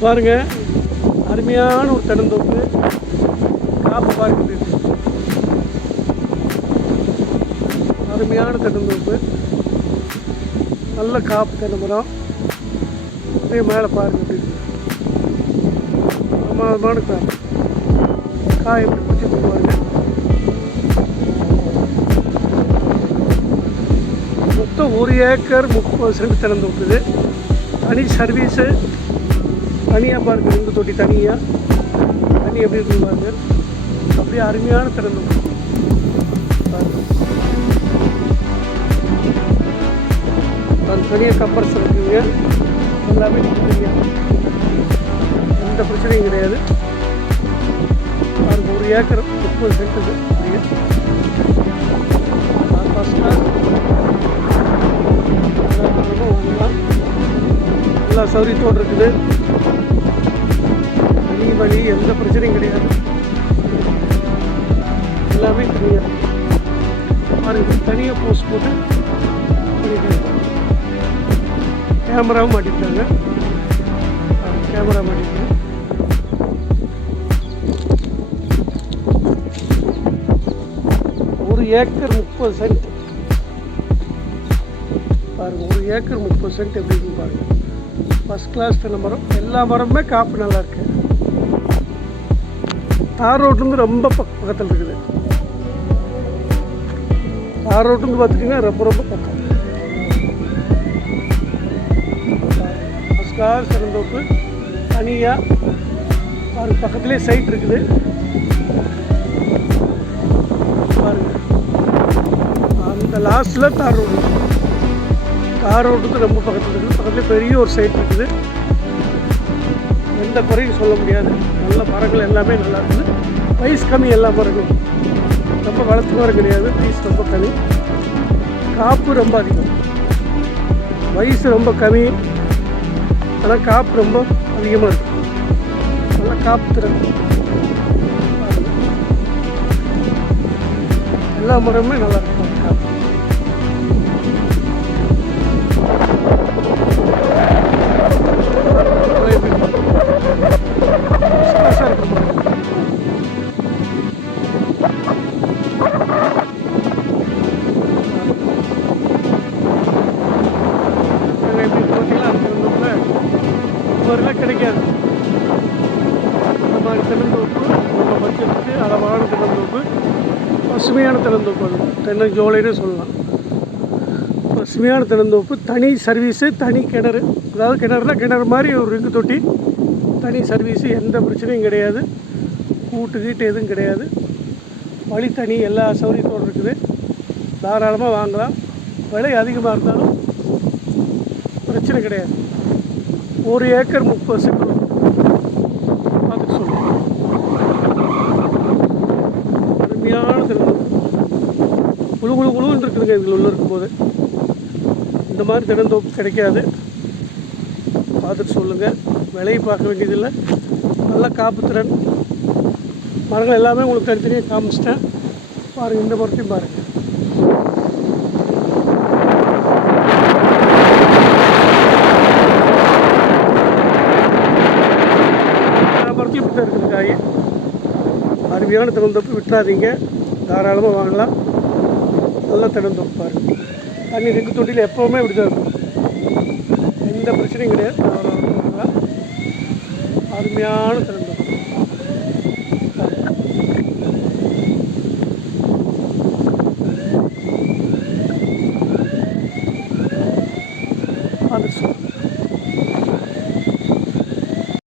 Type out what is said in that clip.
பாருங்க. அருமையான ஒரு தென்னந்தோப்பு காப்பு பார்க்க அருமையான தென்னந்தோப்பு நல்ல காப்பு தென்னை மரம் அப்படியே மேலே பாருங்க பிரமாதமான காப்பு. காய் எப்படி பிடிச்சி பாருங்க மொத்தம் ஒரு ஏக்கர் முப்பது சென்ட் திறந்து விட்டுது தனி சர்வீஸு. தனியாக பார்க்க ரெண்டு தொட்டி தனியாக தண்ணி எப்படி இருக்கு பாருங்க. அப்படியே அருமையான திறந்து விட்டு தனியாக கப்பர்ஸ் இருக்குங்க. எல்லாமே தனியாக எந்த பிரச்சனையும் கிடையாது. பாருங்க ஒரு ஏக்கர் முப்பது சென்ட்டுது அப்படியே. ஃபஸ்ட் வாங்கலாம் எல்லா இருக்குது. வழி எந்த பிரச்சனையும் கிடையாது. எல்லாமே தனியாக பாருங்க தனியாக போஸ்ட் போட்டு பண்ணிட்டாங்க கேமராவும் மாட்டிட்டாங்க. கேமரா மாட்டிட்டாங்க. ஒரு ஏக்கர் முப்பது சென்ட் பாருங்க ஒரு ஏக்கர் முப்பது சென்ட் எப்படி இருக்குன்னு பாருங்க. ஃபஸ்ட் கிளாஸ் தென்னை மரம். எல்லா மரமுமே காப்பு நல்லாயிருக்கு தார் ரோட்லேருந்து ரொம்ப பக் பக்கத்தில் இருக்குது. தார் ரோட்லேருந்து பார்த்துட்டிங்கன்னா ரொம்ப ரொம்ப பக்கம். ஃபஸ்ட் சிறந்தோப்பு தனியாக அது பக்கத்துலேயே சைட் இருக்குது. பாருங்க. அந்த லாஸ்ட்டில் தார் ரோடு. தார் ரோட்டுக்கு ரொம்ப பக்கத்தில் இருக்குது. பக்கத்துலேயே பெரிய ஒரு சைட் இருக்குது. எந்த குறையும் சொல்ல முடியாது. நல்ல மரங்கள் எல்லாமே நல்லா இருக்குது. வயசு கம்மி எல்லா மரங்களும். ரொம்ப வளர்த்து மரம் கிடையாது. வயசு ரொம்ப கம்மி. காப்பு ரொம்ப அதிகம். வயசு ரொம்ப கம்மி. ஆனால் காப்பு ரொம்ப அதிகமாக இருக்கும் நல்லா காப்பு திறக்கும் எல்லா மரமுமே நல்லா இருக்கும். காப்பு தென்னந்தோப்பு நம்ம பட்ஜெட்டுக்கு அளவான தென்னந்தோப்பு பசுமையான தென்னந்தோப்பு அது தென்னஞ்சோலைன்னு சொல்லலாம். பசுமையான தென்னந்தோப்பு தனி சர்வீஸு தனி கிணறு. அதாவது கிணறுனா கிணறு மாதிரி ஒரு ரிங்கு தொட்டி. தனி சர்வீஸு எந்த பிரச்சனையும் கிடையாது. கூட்டு கீட்டு எதுவும் கிடையாது. வழி தனி எல்லா சௌகரியத்தோடு இருக்குது. தாராளமாக வாங்கலாம். விலை அதிகமாக இருந்தாலும் பிரச்சனை கிடையாது. ஒரு ஏக்கர் முப்பது சென்ட் வரும். பார்த்துட்டு சொல்லுங்கள் அருமையான திறந்தோப்பு குழு குழு குழுன்னு இருக்குதுங்க இதில் உள்ளே இருக்கும்போது. இந்த மாதிரி தினந்தோப்பு கிடைக்காது. பார்த்துட்டு சொல்லுங்கள் விலையை பார்க்க வேண்டியதில்லை. நல்ல காப்புத்திறன் மரங்கள் எல்லாமே உங்களுக்கு தனித்தனியாக காமிச்சிட்டேன். பாருங்கள் இந்த மரத்தையும் பாருங்கள் எல்லா இருக்குது காய். அருமையான திறந்தோப்பு விட்டுறாதீங்க. தாராளமாக வாங்கலாம். நல்லா திறந்தோப்பு பாருங்க. தண்ணி ரெண்டு தொட்டியில் எப்போவுமே இப்படி தான் இருக்கும். எந்த பிரச்சனையும் கிடையாது. அருமையான திறந்தோப்பு